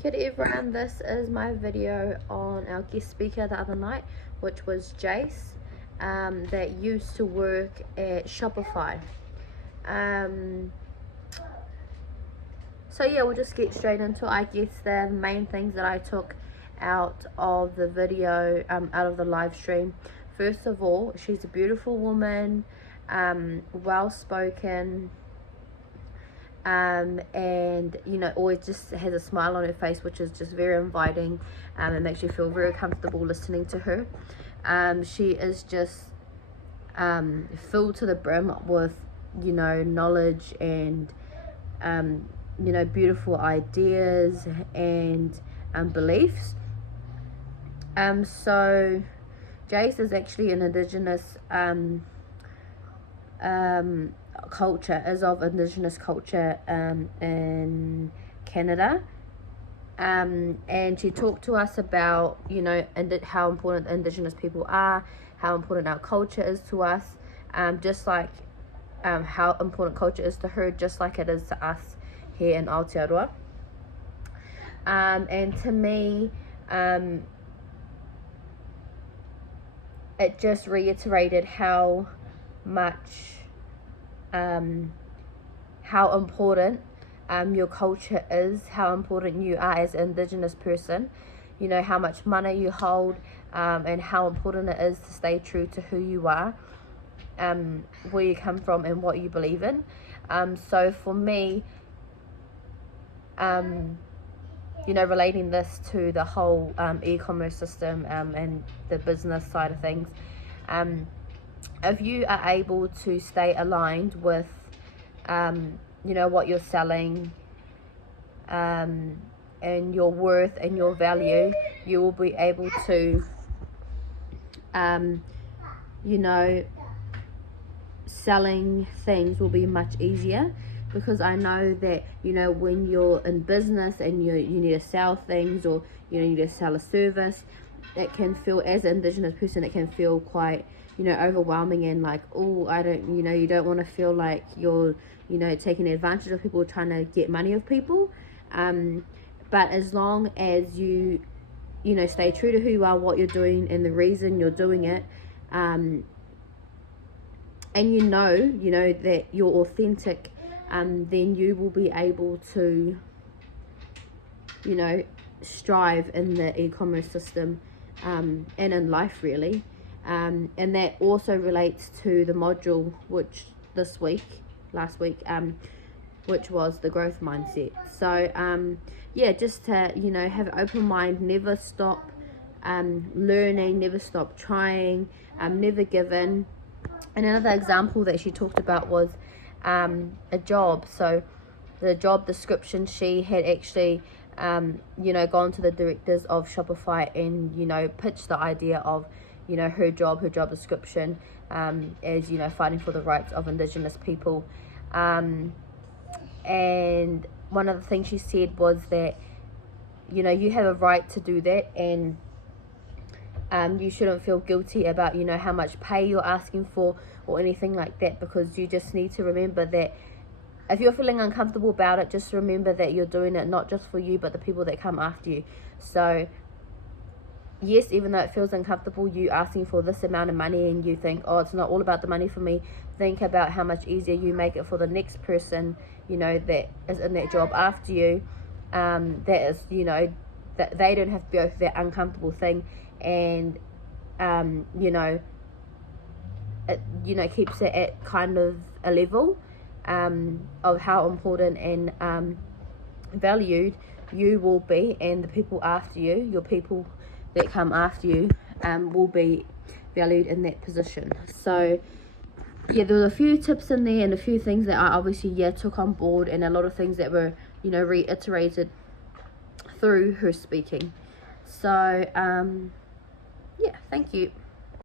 Good everyone, this is my video on our guest speaker the other night, which was Jase, that used to work at Shopify. So yeah, we'll just get straight into it. I guess the main things that I took out of the video, out of the live stream. First of all, she's a beautiful woman, well spoken, and always just has a smile on her face, which is just very inviting, and makes you feel very comfortable listening to her. She is just filled to the brim with knowledge and beautiful ideas and beliefs. So Jase is actually an indigenous culture, is of indigenous culture in Canada, and she talked to us about how important indigenous people are, how important our culture is to us, just like how important culture is to her, just like it is to us here in Aotearoa. And to me, it just reiterated how much how important your culture is, how important you are as an indigenous person, how much mana you hold, and how important it is to stay true to who you are, where you come from and what you believe in. So for me, relating this to the whole e-commerce system and the business side of things, if you are able to stay aligned with what you're selling, and your worth and your value, you will be able to selling things will be much easier, because I know that when you're in business and you need to sell things, or you need to sell a service, it can feel, as an indigenous person, it can feel quite overwhelming, and like, I don't, you don't want to feel like you're taking advantage of people, trying to get money of people. But as long as you stay true to who you are, what you're doing, and the reason you're doing it, and that you're authentic, then you will be able to strive in the e-commerce system, and in life, really. And that also relates to the module which last week, which was the growth mindset. So just to have an open mind, never stop learning, never stop trying, never give in. And another example that she talked about was a job. So the job description, she had actually gone to the directors of Shopify and pitched the idea of her job description as fighting for the rights of indigenous people, and one of the things she said was that you have a right to do that, and you shouldn't feel guilty about how much pay you're asking for or anything like that, because you just need to remember that if you're feeling uncomfortable about it, just remember that you're doing it not just for you, but the people that come after you. So yes, even though it feels uncomfortable, you asking for this amount of money, and you think, it's not all about the money for me, think about how much easier you make it for the next person that is in that job after you, that is that they don't have to go through that uncomfortable thing, and it keeps it at kind of a level of how important and valued you will be, and the people after you, your people that come after you, will be valued in that position. So yeah, there were a few tips in there and a few things that I obviously took on board, and a lot of things that were reiterated through her speaking. So thank you.